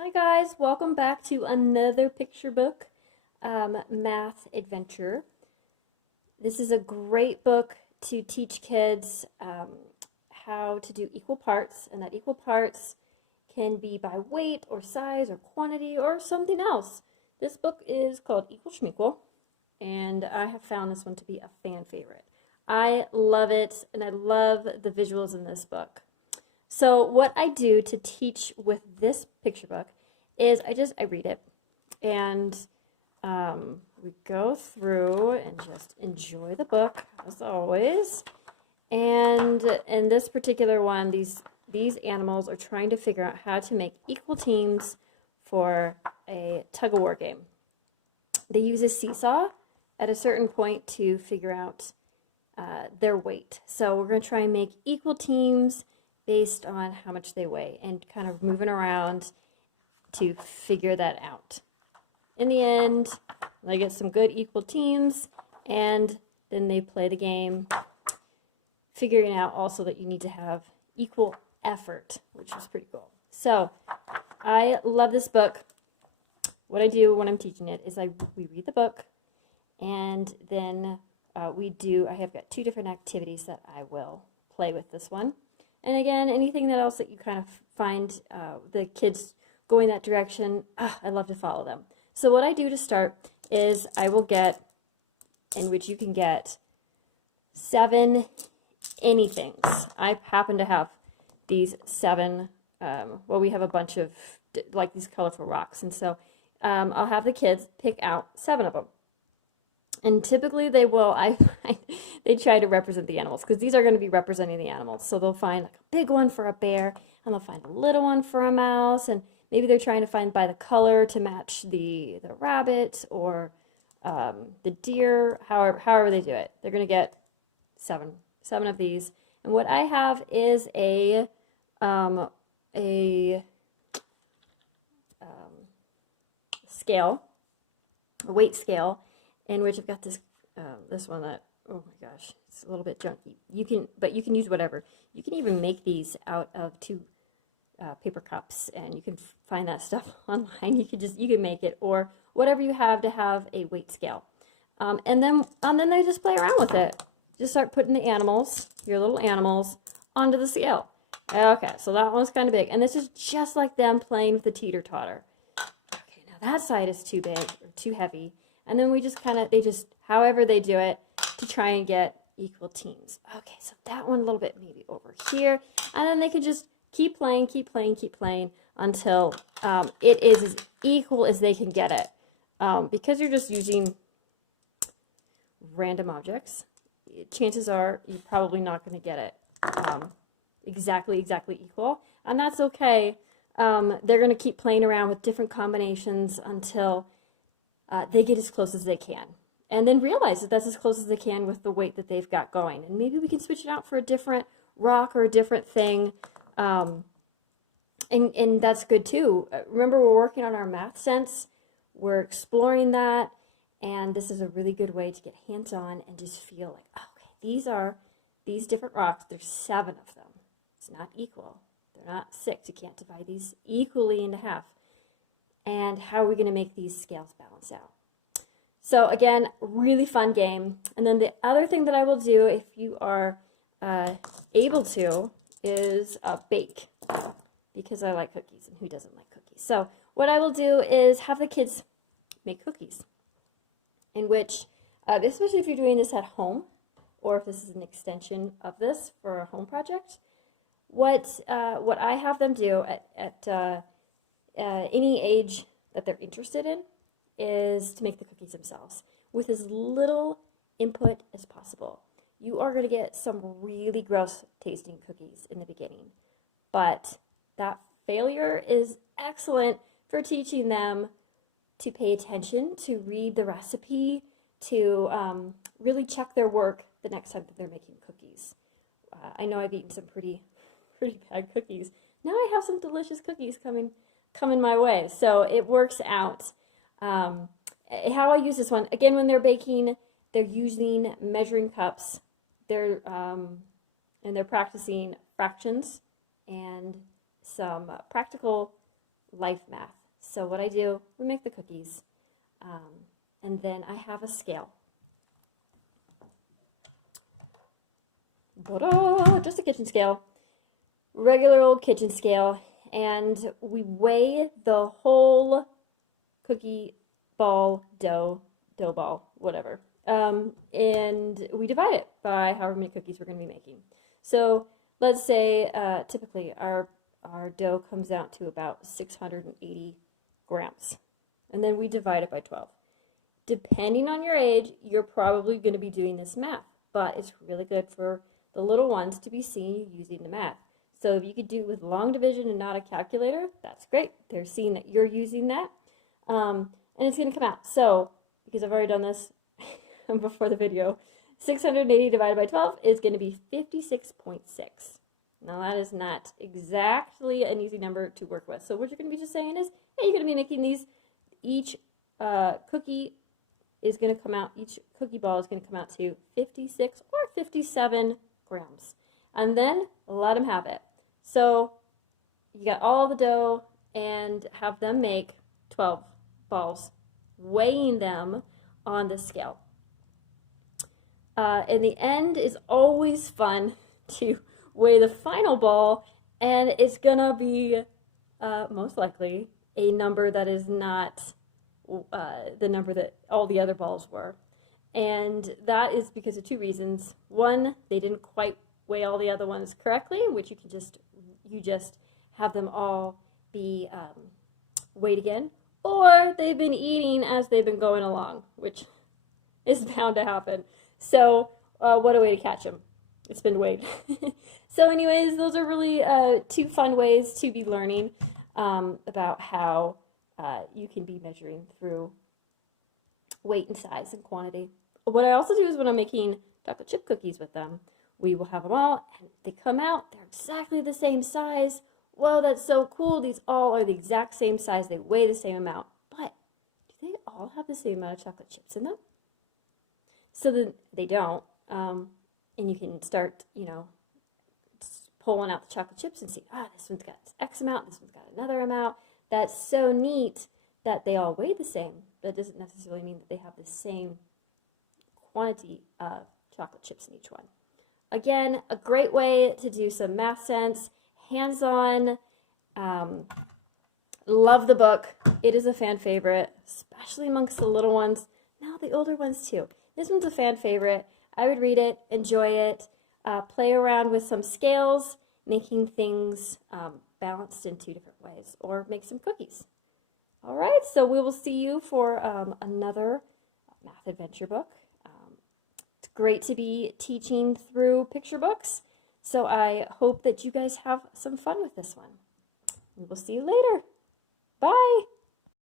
Hi guys, welcome back to another picture book math adventure. This is a great book to teach kids how to do equal parts, and that equal parts can be by weight or size or quantity or something else. This book is called Equal Shmequal, and I have found this one to be a fan favorite. I love it, and I love the visuals in this book. So what I do to teach with this picture book is I read it, and we go through and just enjoy the book as always. And in this particular one, these animals are trying to figure out how to make equal teams for a tug-of-war game. They use a seesaw at a certain point to figure out their weight. So we're going to try and make equal teams based on how much they weigh and kind of moving around to figure that out. In the end, they get some good equal teams, and then they play the game, figuring out also that you need to have equal effort, which is pretty cool. So I love this book. What I do when I'm teaching it is we read the book, and then I have got two different activities that I will play with this one. And again, anything that else that you kind of find the kids going that direction, I love to follow them. So what I do to start is I will get, in which you can get 7 anythings. I happen to have these 7, well, we have a bunch of like these colorful rocks, and so I'll have the kids pick out 7 of them. And typically they try to represent the animals, because these are going to be representing the animals. So they'll find like a big one for a bear, and they'll find a little one for a mouse, and maybe they're trying to find by the color to match the rabbit or the deer, however they do it. They're going to get 7 of these. And what I have is a scale, a weight scale, in which I've got this one that, oh my gosh, it's a little bit junky. But you can use whatever. You can even make these out of 2 paper cups, and you can find that stuff online. You can make it, or whatever you have to have a weight scale. And then they just play around with it. Just start putting the animals, your little animals, onto the scale. Okay, so that one's kind of big, and this is just like them playing with the teeter-totter. Okay, now that side is too big or too heavy. And then we just however they do it to try and get equal teams. Okay, so that one a little bit maybe over here. And then they can just keep playing until it is as equal as they can get it. Because you're just using random objects, chances are you're probably not going to get it exactly equal. And that's okay. They're going to keep playing around with different combinations until they get as close as they can, and then realize that that's as close as they can with the weight that they've got going. And maybe we can switch it out for a different rock or a different thing, and that's good too. Remember, we're working on our math sense. We're exploring that, and this is a really good way to get hands-on and just feel like, oh, okay, these different rocks. There's 7 of them. It's not equal. They're not 6. You can't divide these equally into half. And how are we going to make these scales balance out? So again, really fun game. And then the other thing that I will do, if you are able to, is bake, because I like cookies, and who doesn't like cookies? So what I will do is have the kids make cookies, in which, especially if you're doing this at home, or if this is an extension of this for a home project, what I have them do at any age that they're interested in is to make the cookies themselves with as little input as possible. You are going to get some really gross tasting cookies in the beginning, but that failure is excellent for teaching them to pay attention, to read the recipe, to really check their work the next time that they're making cookies. I know I've eaten some pretty bad cookies. Now I have some delicious cookies coming my way, so it works out. How I use this one, again, when they're baking, they're using measuring cups. They're practicing fractions and some practical life math. So what I do, we make the cookies, and then I have a scale. Just a kitchen scale, regular old kitchen scale, and we weigh the whole cookie ball, dough ball, whatever, and we divide it by however many cookies we're going to be making. So let's say typically our dough comes out to about 680 grams, and then we divide it by 12. Depending on your age, you're probably going to be doing this math, but it's really good for the little ones to be seeing you using the math. So if you could do it with long division and not a calculator, that's great. They're seeing that you're using that, and it's going to come out. So, because I've already done this before the video, 680 divided by 12 is going to be 56.6. Now that is not exactly an easy number to work with. So what you're going to be just saying is, hey, you're going to be making these, each cookie is going to come out, each cookie ball is going to come out to 56 or 57 grams. And then let them have it. So you got all the dough and have them make 12 balls, weighing them on the scale. In the end is always fun to weigh the final ball, and it's gonna be most likely a number that is not the number that all the other balls were. And that is because of two reasons. One, they didn't quite weigh all the other ones correctly, which you just have them all be weighed again, or they've been eating as they've been going along, which is bound to happen. So what a way to catch them. It's been weighed. So anyways, those are really two fun ways to be learning about how you can be measuring through weight and size and quantity. What I also do is when I'm making chocolate chip cookies with them, we will have them all, and they come out, they're exactly the same size. Whoa, that's so cool. These all are the exact same size. They weigh the same amount. But do they all have the same amount of chocolate chips in them? So then they don't. And you can start, pulling out the chocolate chips and see, this one's got X amount, this one's got another amount. That's so neat that they all weigh the same. But it doesn't necessarily mean that they have the same quantity of chocolate chips in each one. Again, a great way to do some math sense, hands-on. Love the book. It is a fan favorite, especially amongst the little ones. Now the older ones too. This one's a fan favorite. I would read it, enjoy it, play around with some scales, making things balanced in two different ways, or make some cookies. All right, so we will see you for another math adventure book. It's great to be teaching through picture books, so I hope that you guys have some fun with this one. We will see you later. Bye.